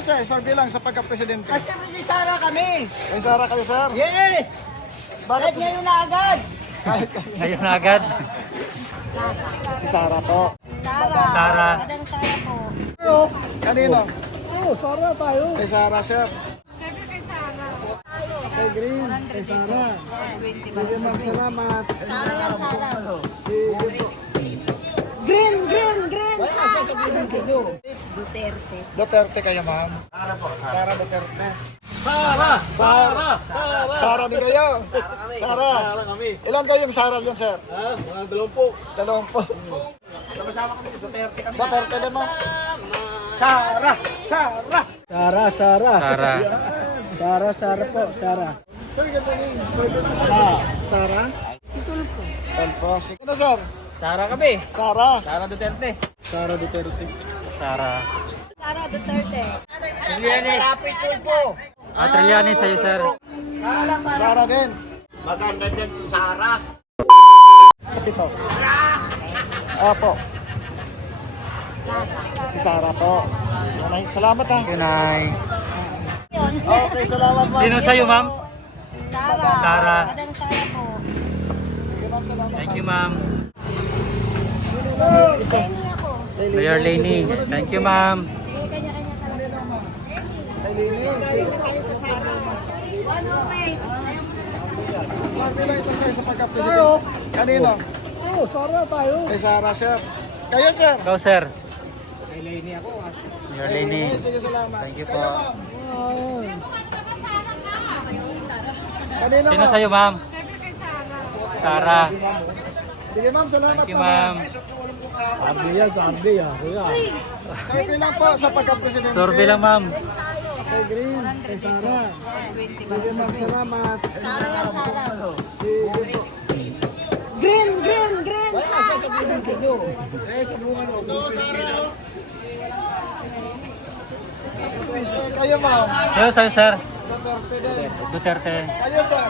sir, survey lang sa pagka-presidente. Kasi si Sara kami. Kay Sara kayo, sir? Yes! Bakit ngayon na agad? Ngayon na agad. Si Sara po. Sara. Sara. Madam Sara po. Kanino? Oo, Sara tayo. Kay Sara, sir. Siyempre kay Sara. Kay Green, kay Sara. Sige ma'am, salamat. Sara yan, Sara. Green. Duterte. Duterte kayo, ma'am. Sara po, Sara Duterte. Sara din kayo. Sara. Ilan kayong Sara yun, sir? Mga 20. 20. Sama-sama kami, Duterte kami. Duterte din mo. Sara. Sara. Po, Sara. Sir, ganda rin. Survey na, sir. Sara? Tulpo. Sige na, sir. Sara kami. Sara. Sara Duterte. Sara Duterte. Sara. Sara Duterte. Malapit po. Trillanes sa'yo, sir. Sara din. Maganda din si Sara. Sa pito. Opo. Si Sara po. Salamat ha. Good night. Yun. Okay, salamat ma'am. Sino sa'yo, ma'am? Sara. Sara. Madam Sara po. Sige ma'am, salamat. Thank you, ma'am. Penny ako. Mayor Laney. Thank you, ma'am. May kanya-kanya talaga. Kay Lini. Kayo sa Sara. Ano, may? Survey lang ito, sir, sa pagka-presidente. Kanino? Oo, Sara tayo. Kay Sara, sir. Kayo, sir. Ikaw, sir. Kay Lenny ako. Mayor Kay Laney. Lini. Sige, salamat. Thank you Kayo, po. ma'am. Kanino, Sino ma'am? sa'yo, ma'am? Sara. Sige, ma'am, salamat Thank you, ma'am. ma'am. Sabi yan, kuya. Survey lang po sa pagka-presidente. Survey lang, ma'am. Kay Green, kay Sara. Sige, ma'am, salamat. Sara yan, Sara. Sige po. Green. Kayo, ma'am. Kayo, sa'yo, sir. Duterte din. Duterte. Kayo, sir.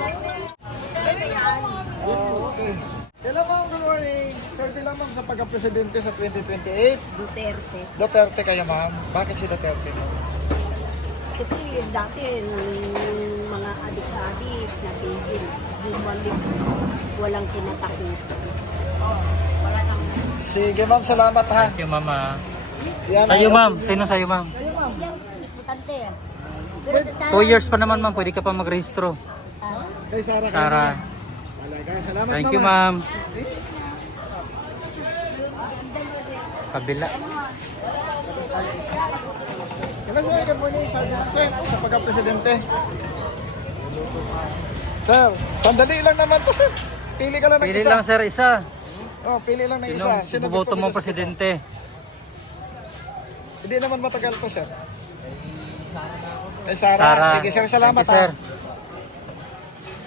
Okay. Hello, ma'am. Good morning. Survey lang, ma'am, sa pagka-presidente sa 2028. Duterte. Duterte kayo, ma'am. Bakit si Duterte? Kasi dati nung mga adik-adik natigil. Bumalik. Walang kinatakutan. Wala nang... Sige, ma'am. Salamat, ha. Thank you, ma'am. Yan, Sa'yo, ma'am. Sino sa'yo, ma'am? Kayo, ma'am. Butante. Pero sa Sara. 2 years pa naman, ma'am. Pwede ka pa magrehistro. Kay Sara. kayo, Sara. ma'am. Talaga. Salamat, Thank you, ma'am. Kabila. Hello, sir. Good morning. Sir, sa pagka-presidente. Sir, sandali lang naman to, sir. Pili ka lang ng Pili isa. lang, sir, isa. Oh, pili lang ng isa. Sino boboto mo, presidente? Hindi naman matagal to, sir. Kay Sara. Sara. Sige, sir. Salamat, Thank you, sir. ha.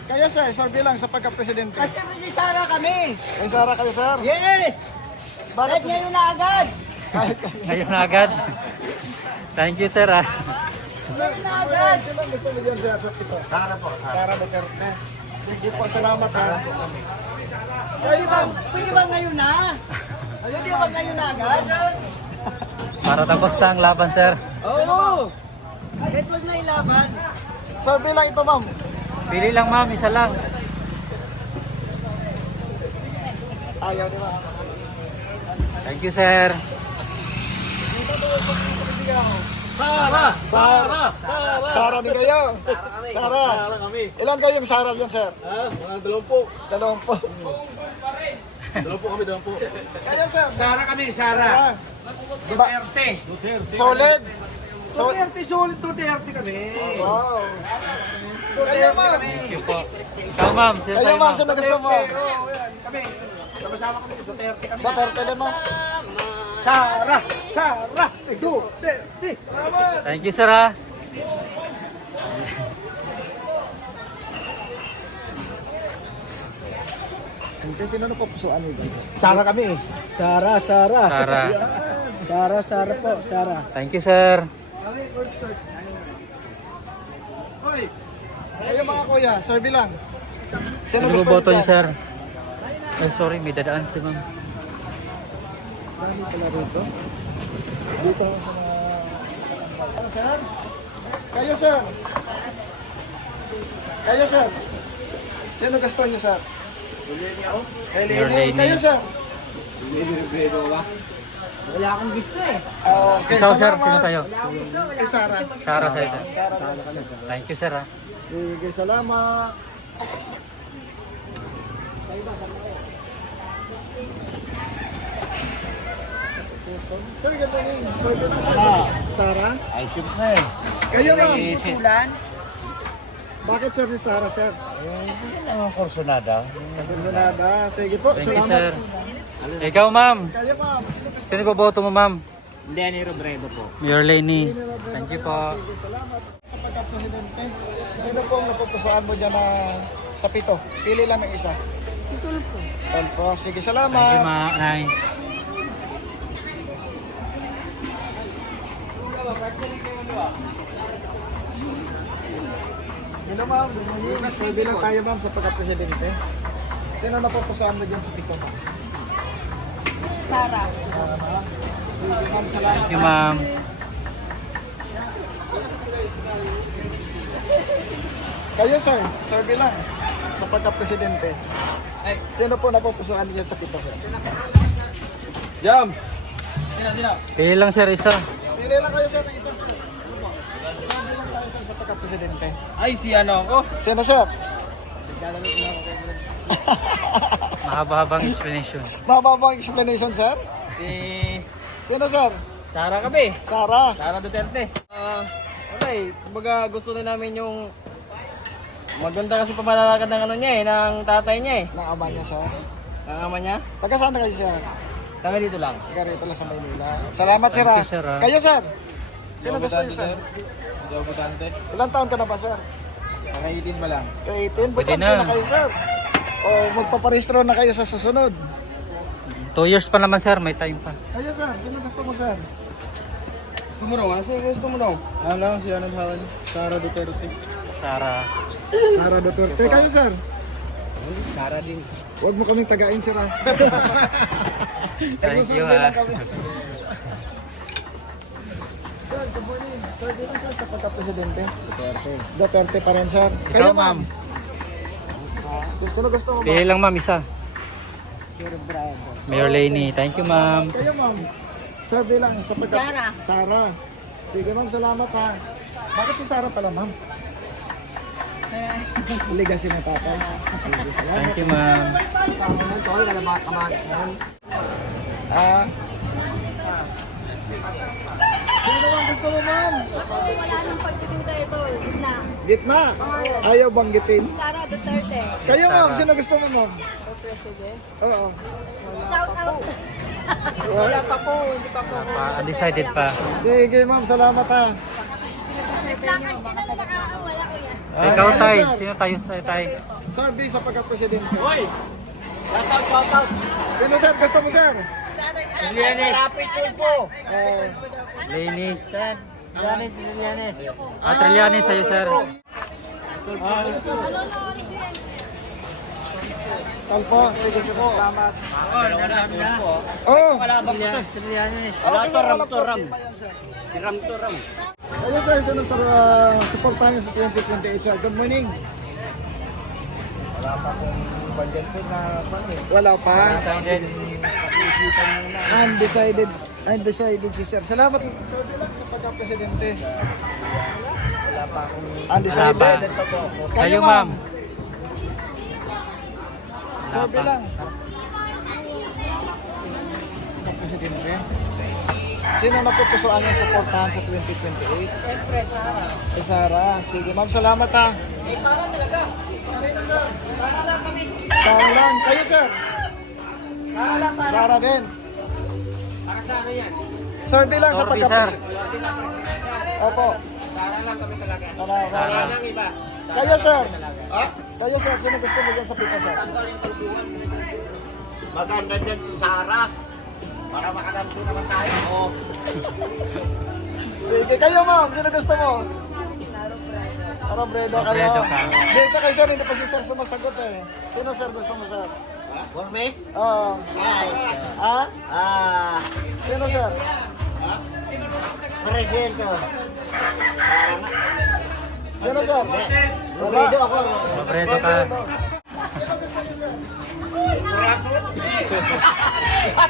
Kayo, sir. Survey lang sa pagka-presidente. Kasi si Sara kami. Kay Sara kayo, sir. Yes! Bakit ngayon na agad? Ngayon na agad. Thank you, sir. Ngayon na agad. Sino ang gusto mo dyan, sir? Sa pito? Sara po. Sara Duterte. Sige po, salamat, ha. Pwede ba ngayon na? Pwede ba ngayon na agad? Para tapos na ang laban, sir. Oo. Kahit wag na ilaban. Survey lang ito, ma'am. Pili lang, ma'am. Isa lang. Ayaw ni ma'am. Thank you, sir. Sara. Sara din kayo. Sara. Ilan kayong Sara yun, sir? Mga 20. 20. Kayo, sir. Sara kami, Sara. Duterte. Solid. Duterte, solid Duterte kami. Wow. Duterte kami. Thank you po. Ikaw, ma'am. Sino Kayo, sa'yo, ma'am, ma'am? sino gusto mo? Kami. Sama-sama kami, Duterte kami. Duterte din mo. Sara. Duterte. Thank you, sir, ha. Hindi, sino na po pusuan mo dyan, sir? Sara kami eh. Sara. Sara po, Sara. Thank you, sir. Hoy. Kayo, mga kuya, survey lang. Sino Sino gusto boboto niyo niyo, sir? Ay, sorry. May dadaan si ma'am. Dami pala rito. Dito sa mga Ano, sir? Kayo, sir. Kayo, sir. Sino gusto niyo, sir? Kay Your Lenny. Lenny. Kayo, sir. Wala akong gusto eh. Okay, Ikaw, sir, salamat. sino sa'yo? Kay Sarah. Sarah sa'yo. sir. Sarah. Thank you, sir. Ha? Sige, salamat. Sir, ganda rin. Sir, ganda sir. Sarah? Ay, syempre. Kayo, ma'am. Sulan? Bakit sir si Sarah, sir? Hindi lang ang kursonada. Personada. Sige po, Thank you, salamat. sir. Ikaw, ma'am. Kayo, ma'am. Sino gusto? Sino boboto mo, ma'am? Lenny Robredo po. Mayor Lenny. Thank you po. Sige, salamat. Sa pagka-presidente, sino po ang napupusaan mo dyan na sa pito? Pili lang ng isa. Tulpo. Tulpo. Sige, Thank you, salamat. Nay. Hello, ma'am. Good morning. So, bilang tayo, ma'am, sa pagka-presidente. Sino napupusaan mo dyan sa pito? Sarah. Sige, ma'am. Salamat. Thank you, ma'am. Kayo, sir. Survey lang. Sa pagka-presidente. Sino po napupusaan dyan sa pito, sir? Jam! Pili lang, sir, isa. Pili lang kayo, sir. ng Isa, sir. Survey lang tayo, sir, sa pagka-presidente. Ay, si ano ako? Sino, sir? Mahaba-habang explanation. Mababang explanation, sir? Si Sino, sir? Sara kami. Sarah. Sara Duterte. Okay, kumbaga gusto din namin yung maganda kasi pamalalakad ng ano niya eh, ng tatay niya eh. Ng ama niya, sir. Ng ama niya. Taga saan na kayo, sir? Kami dito lang. Taga rito lang sa Maynila. Salamat, sir. Thank ah. you, sir, ah. Kayo, sir? Sino gusto niyo, sir? Hindi ako butante. Ilang taon ka na ba, sir? Nakaitin pa lang. Ka 18? Pwede Butante na na. kayo, sir. O magpaparehistro na kayo sa susunod. 2 years pa naman, sir. May time pa. Kayo, sir. Sino gusto mo, sir? Gusto mo raw? Ano sa'yo gusto mo raw? Ano lang, si ano sa Sara Duterte. Sarah. Sara Duterte. Kayo, sir? Sara din. Huwag mo kaming tagain, sir. ah. Thank you, Nagsusurvey lang ah. kami. Sir, good morning. Sir, dito, sir, sa pagka-presidente. Duterte pa rin, sir. Ikaw, ma'am. Sino gusto mo, ma'am? Pili lang, ma'am, isa. Mayor Lenny. Thank you, ma'am. Kayo, ma'am. Survey lang sa pagka... Sarah. Sarah. Sige, ma'am. Salamat, ha. Bakit si Sarah pala, ma'am? Legacy ng tatay. Sige, salamat. Thank you, ma'am. Ah. Sino ang gusto mo, ma'am? Wala nang pagdududa ito. Na. Gitna. Ayaw banggitin. Sarah Duterte. Kayo, ma'am. Sino gusto mo, ma'am? President. Oo. Shout out. Wala pa po. Hindi pa po. Undecided pa. Sige, ma'am. Salamat, ha. Wala ko yan. Ikaw, Tay. Sino tayo, Tay? Survey sa pagka-presidente. Hoy! Shout out! Sino, sir? Gusto mo, sir? Lianes! Rapid po! Lenny. Lianes, Lianes. Trillanes sa'yo, sir. Talpo. Sige, sige. Salamat. Marami na. Oh. Wala ba ito? Lianes. Okay, ram to ram. Ram to ram. Ayun, sir. Sino, sir? Supportahan niyo sa 2028, sir. Good morning. Wala pa akong budget, sir, na wala pa. Undecided. Undecided. Undecided si sir. Salamat. Survey lang sa pagka-presidente. Wala pa akong undecided. Wala pa. Kayo, ma'am. Survey lang. Pagka-presidente. Sino napupusuan yung supportahan sa 2028? Siyempre, Sarah. Si Sarah. Sige, ma'am. Salamat, ha. Sara talaga. Sarah lang. Kayo, sir. Sara lang, Sara. Sarah din. Para sa ano yan? Survey lang sa Survey, pagka-presidente. Opo. Sara lang kami talaga. Salamat. Wala nang iba. Kayo, sir. Ha? Kayo, sir. Sino gusto mo dyan sa pita, sir? Maganda dyan si Sara. Para makaganti naman tayo. Oo. Sige, kayo, ma'am. Sino gusto mo? Robredo kayo. Robredo ka. Dito kay sir, hindi pa si sir sumasagot eh. Sino, sir, gusto mo, sir? For me? Oo. Ay. Ha? Ah. Sino, sir? Presidente. Sino sir? Robredo ako. Robredo ka.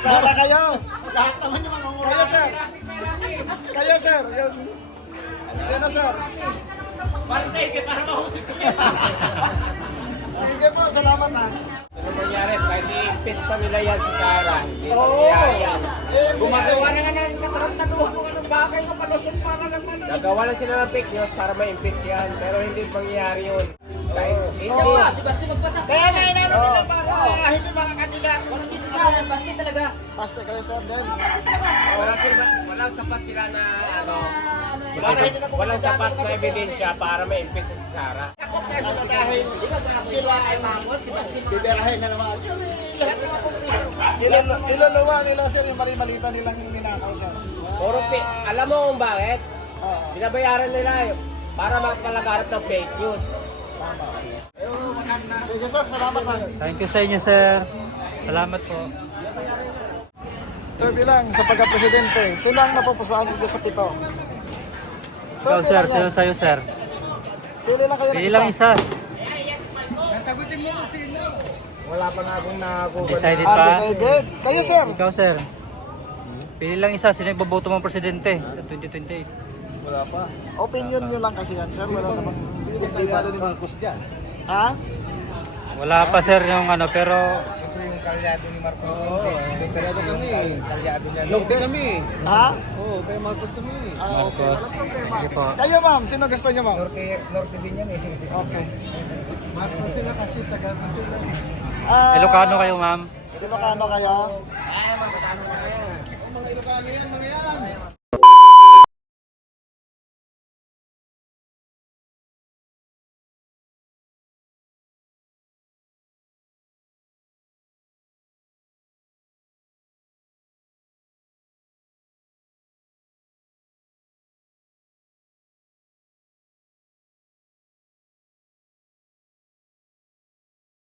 Para kayo. Lahat naman yung mga kayo sir. Kayo sir. Yung... Sino sir? Sige po, salamat ha. Ano mangyari? Kahit i-impeach pa nila yan sa Sara, hindi pa Oo. kaya. Gumagawa na nga. Gagawa na sila ng fake news para ma-impeach yan, pero hindi mangyayari yun. Kahit hindi. Si Basti magpatak. Kaya na inano nila para hindi mga kanila. Walang bisa sa akin, Basti talaga. Basta kayo sir din. Walang sapat sila na ano, walang sapat na ebidensya para ma-impeach si Sara. Di ba sila ay mangot, si Basti Biberahin na naman. Iluluwa nila sir yung mali-malita nilang ninakaw sir. Puro alam mo kung bakit? Binabayaran nila yun para magpalagarap ng fake news. Sige sir, salamat ha. Thank you sa inyo, sir. Salamat po. Sir bilang sa pagka-presidente, sila ang napupusuan dito sa pito. Ikaw, sir. bilang Sino sa'yo, sir? Pili lang kayo ng Pili lang isa. Wala pa nga akong nakakuha. Decided pa? Undecided. Kayo sir. Ikaw, sir. Pili lang isa. Sino yung boboto mong presidente sa 2028? Wala pa. Opinion nyo lang kasi yan sir. Wala namang... Hindi ba ni Marcos dyan? Ha? Wala pa, sir, yung ano, pero... Siyempre yung kalyado ni Marcos. Kalyado kami. Kalyado niya. Norte kami. Ha? Oo, kay Marcos kami. Ah, okay. Marcos. Walang problema. Sige po. Kayo ma'am, sino gusto nyo ma'am? Norte din yan eh. Okay. Marcos sila kasi taga sila. Ilocano kayo, ma'am? Ilocano kayo? Ay, mga Ilocano yan, mga yan.